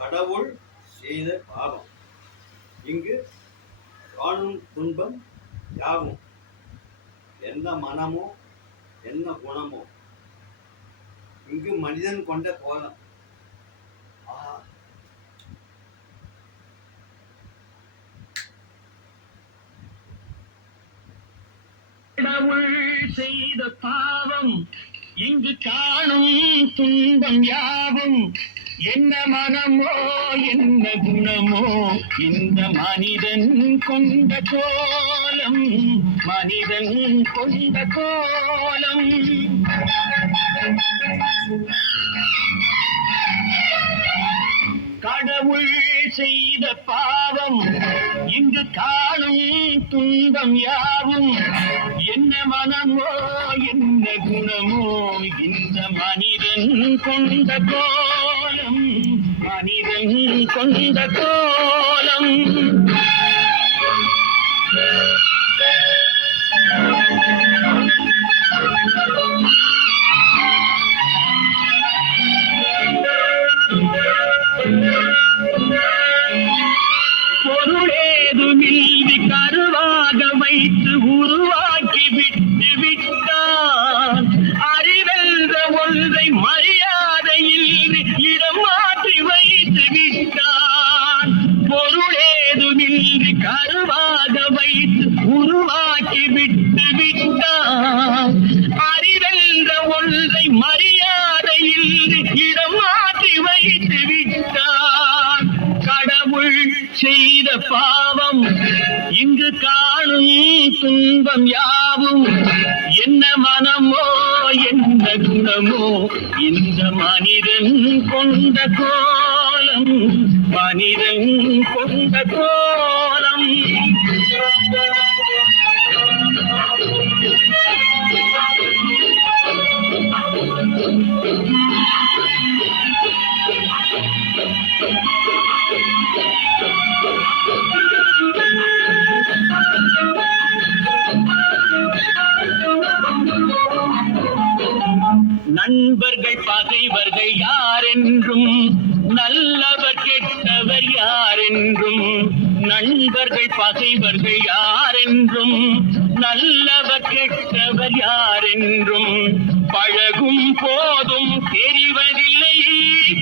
கடவுள் செய்த பாவம் இங்கு காணும் துன்பம் யாவும் என்ன மனமோ என்ன குணமோ இங்கு மனிதன் கொண்ட கோலம். கடவுள் செய்த பாவம் இங்கு காணும் துன்பம் யாவும் என்ன மனமோ என்ன குணமோ இந்த மனிதன் கொண்ட கோலம், மனிதன் கொண்ட கோலம். கடவுள் செய்த பாவம் இங்கு காணும் துன்பம் யாவும் என்ன மனமோ என்ன குணமோ இந்த மனிதன் கொண்ட கோலம், மனிதன் கொண்ட கோலம். பொருளேதுமின்றி கருவாக வைத்து உருவாக்கி விட்டு விட்டான். அறிவென்ற ஒன்றை மரியாதையில் இடம் மாற்றி வைத்து விட்டான். பொருளேதுமின்றி கருவாக வைத்து உருவாக்கி விட்டு விட்டான். அறிவென்ற ஒன்றை மரியாதையில் இடம் மாற்றி வைத்து விட்டான். கடவுள் செய்த பாவம் இங்கு காணும் துன்பம் யாவும் என்ன மனமோ என்ன குணமோ இந்த மனிதன் கொண்ட கோலம், மனிதன் கொண்ட கோலம். நண்பர்கள் பகைவர்கள் யாரென்றும் நல்லவர் கெட்டவர் யாரென்றும், நண்பர்கள் பகைவர்கள் யாரென்றும் நல்லவர் கெட்டவர் யாரென்றும் பழகும் போதும் தெரிவதில்லை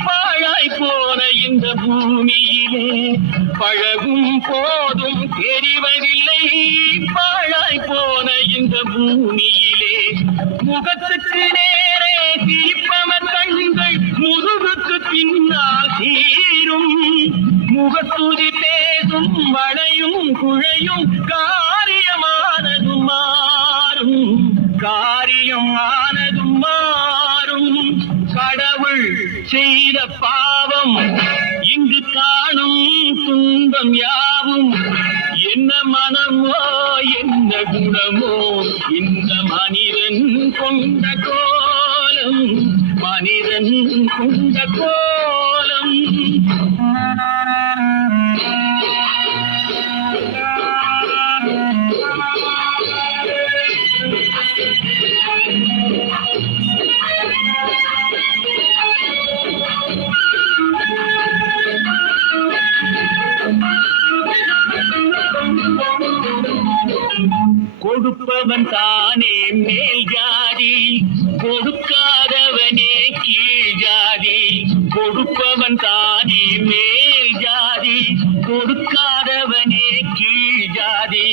பாழாய் போன இந்த பூமியிலே. பழகும் போதும் தெரிவதில்லை பாழாய் போன இந்த பூமியிலே. முகத்துக்கு நேரே சிரிப்பவர் கண்கள் முதுகுக்கு பின்னால் தீரும். முகத்துதி பேசும் வளையும் குழையும் காரியமானதும் மாறும், காரியம் ஆனதும் மாறும். கடவுள் செய்த பாவம் இங்கு காணும் துன்பம் யாவும் என்ன மனமோ என்ன குணமோ இந்த மனிதன் கொண்ட கோலம், மனிதன் கொண்ட கோலம். கொடுப்பவன் தானே மேல் ஜாதி, கொடுக்காதவனே கீழ் ஜாதி. கொடுப்பவன் தானே மேல் ஜாதி, கொடுக்காதவனே கீழ் ஜாதி.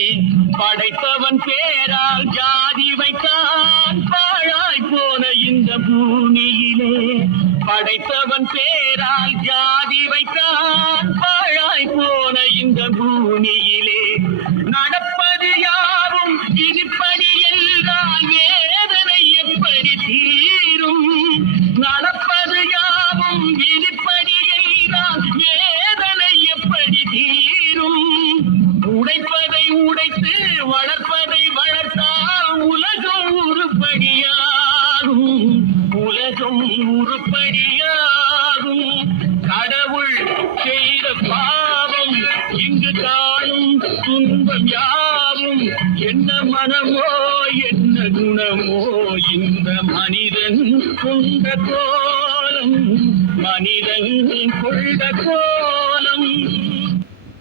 படைப்பவன் பேரால் ஜாதி வைத்தான் பாழாய் போன இந்த பூமியிலே. படைத்தவன் பேரால் ஜாதி வைத்தான் பாழாய் போன இந்த பூமியிலே. நடப்பது யாரும் இதுபடி என்றால் வேதனை எப்படி தீரும்? நடப்பது யாவும் இதுபடி என்றால் வேதனை எப்படி தீரும்? உடைப்பதை உடைத்து வளர்ப்பதை வளர்த்தால் உலகம் உருப்படியாகும், உலகம் உருப்படியாகும். கடவுள் செய்த பாவம் இங்கு காணும் துன்பம் யாவும் என்ன மனமோ என்ன குணமோ இந்த மனிதன் கொண்ட கோலம், மனிதன் கொண்ட கோலம்